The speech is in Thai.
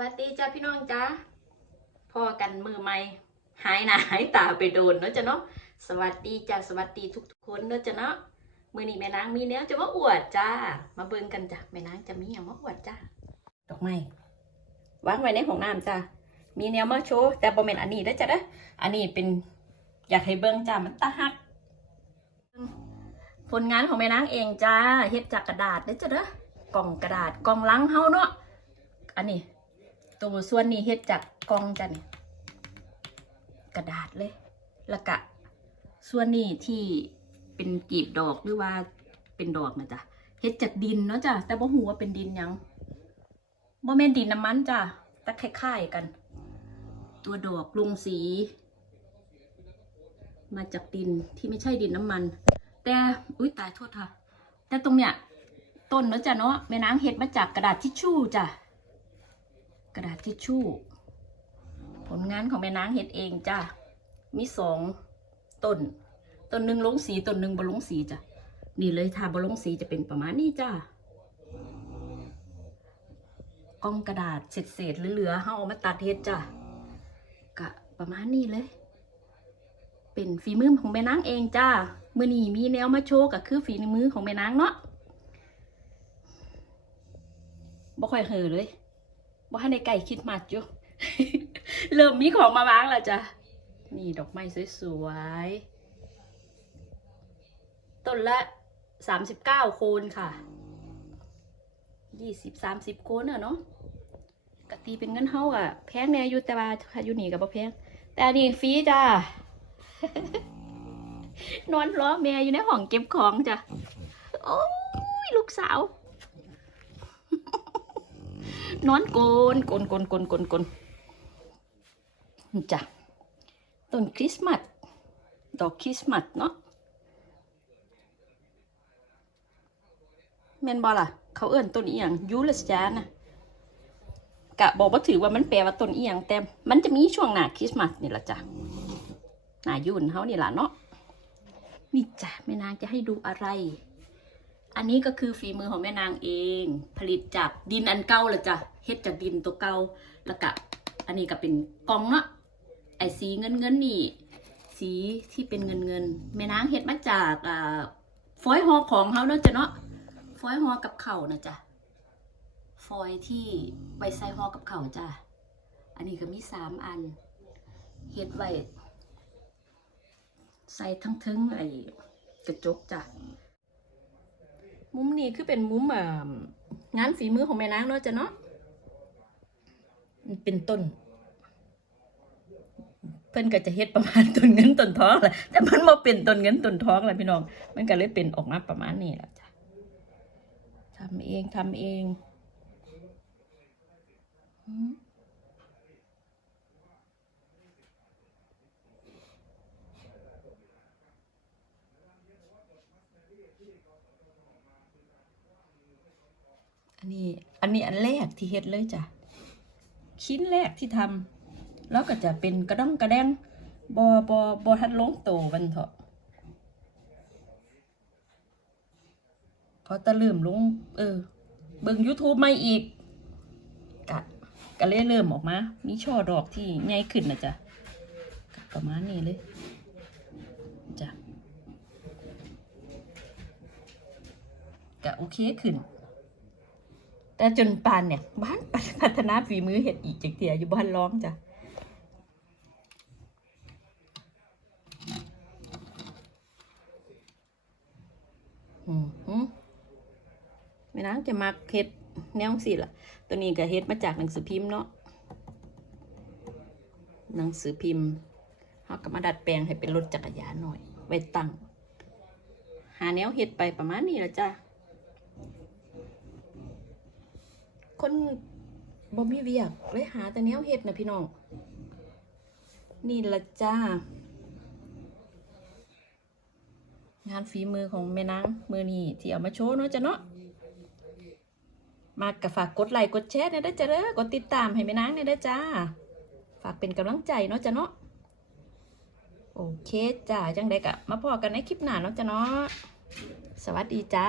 วัสดีจ้าพี่น้องจ้าพอกันมือใหม่หายหน้าหายตาไปโดนเนาะจ้ะเนาะสวัสดีจ้าสวัสดีทุกๆคนเนาะจ้ะเนาะมือนี้แม่นางมีแนวจะมาอวดจ้า มาเบิ่งกันจ้ะแม่นางจะมีอย่างมาอวดจ้าดอกไม้วางไว้ในห้องน้ำจ้ามีแนวมาโชว์แต่บ่แม่นอันนี้เด้จ้ะเด้ออันนี้เป็นอยากให้เบิ่งจ้ามันตาหัก ผลงานของแม่นางเองจ้าเฮ็ดจากกระดาษเด้จ้ะเด้อกล่องกระดาษกล่องลังเฮาเนาะอันนี้ ตัวส่วนนี้เฮ็ดจากกองจ้ะนี่กระดาษเลยแล้วก็ส่วนนี้ที่เป็นกีบดอกหรือว่าเป็นดอกนะจ๊ะเฮ็ดจากดินเนาะจ้ะแต่บ่ฮู้ว่าเป็นดินยังบ่แม่นดินน้ำมันจ้ะแต่คล้ายๆกัน ตัวดอกลงสี มาจากดินที่ไม่ใช่ดินน้ำมัน แต่อุ้ยตายโทษค่ะ แต่ตรงเนี้ยต้นเนาะจ้ะเนาะแม่นางเฮ็ดมาจากกระดาษทิชชู่จ้ะ กระดาษทิชชู่ ผลงานของแม่นางเฮ็ดเองจ้ะ มีสองต้น ต้นหนึ่งลงสีต้นหนึ่งบลงสีจ้ะ นี่เลยถ้าบลงสีจะเป็นประมาณนี้จ้ะกล้องกระดาษเศษๆเหลือๆเฮาเอามาตัดเฮ็ดจ้ะกะประมาณนี้เลย เป็นฝีมือของแม่นางเองจ้ามื่อนี้มีแนวมาโชว์ก็คือฝีมือของแม่นางเนาะบ่ค่อยเห่อเลย บ่ให้ในไก่คิดมัดอยู่เริ่มมีของมาวางแล้วจ้ะนี่ดอกไม้สวยๆต้นละสามสิบเก้าโคนค่ะยี่สิบสามสิบโคนอะเนาะกะตีเป็นเงินเฮาอะแพงแน่อยู่แต่ว่าอยู่นี่ก็บ่แพง แต่นนี้ฟรีจ้านอนล้อแม่อยู่ในห้องเก็บของจ้ะ โอ้ย ลูกสาว นอนโกนโกนโกนโกนโกนโกนจ้ะต้นคริสต์มาสดอกคริสต์มาสเนาะแมนบอล่ะ เขาเอื้นต้นเอียงยูเลสจานะกะบอกว่าถือว่ามันแปลว่าต้นเอียงแต่มันจะมีช่วงหน้าคริสต์มาสนี่แหละจ้ะหน้ายุ่นเขานี่แหละเนาะนี่จ้ะแม่นางจะให้ดูอะไร อันนี้ก็คือฝีมือของแม่นางเอง ผลิตจากดินอันเก่าเลยจ้ะเฮ็ดจากดินตัวเก่าแล้วก็อันนี้ก็เป็นกล่องเนาะไอสีเงินเงินนี่ สีที่เป็นเงินเงินแม่นางเฮ็ดมาจากอ่าฟอยห่อของเขาเนาะจ้ะเนาะฟอยหอกับเข่านะจ้ะฟอยที่ไว้ใส่หอกับเข่าจ้ะอันนี้ก็มีสามอันเฮ็ดไว้ใส่ทั้งทึงไอ้กระจกจ้ะ มุมนี้คือเป็นมุมเอ่องานฝีมือของแม่นางเนาะจ้ะเนาะมันเป็นต้น เพิ่นก็จะเฮ็ดประมาณต้นเงินต้นทองแหละแต่มันมาเป็นต้นเงินต้นทองแหละพี่น้อง มันก็เลยเป็นออกมาประมาณนี้แหละจ้ะทำเองทำเอง อืม อันนี้อันนี้อันแรกที่เฮ็ดเลยจ้ะ ชิ้นแรกที่ทำแล้วก็จะเป็นกระด้องกระแดงบอบอบอทันลงโตวันเถอะพอตะลืมลง เออ เบิ่ง YouTube ไม่อีกกะก็เลยเริ่มออกมา มีช่อดอกที่ใหญ่ขึ้นนะจ๊ะก็ประมาณนี้เลยจ้ะกะโอเคขึ้น แต่จนปานเนี่ย บ้านพัฒนาฝีมือเห็ดอีกจักเทียอยู่บ้านร้องจ้ะอืมหืมแม่นางจะมาเฮ็ดแนวสิล่ะ ตัวนี้ก็เฮ็ดมาจากหนังสือพิมพ์เนาะหนังสือพิมพ์เขาก็มาดัดแปลงให้เป็นรถจักรยานหน่อย ไว้ตั้ง หาแนวเฮ็ดไปประมาณนี้แหละจ้ะ คนบ่มีเวียกเลยหาแต่แนวเฮ็ดนะพี่น้อง นี่ละจ้า งานฝีมือของแม่นางมือนี้ที่เอามาโชว์เนาะจ้ะเนาะมากกับฝากกดไลค์กดแชร์เนี่ยได้จ้ะเด้อกดติดตามให้แม่นางเนี่ยได้จ้า ฝากเป็นกำลังใจเนาะจ้ะเนาะโอเคจ้าจังไดกะมาพอกันในคลิปหน้าเนาะจ้ะเนาะสวัสดีจ้า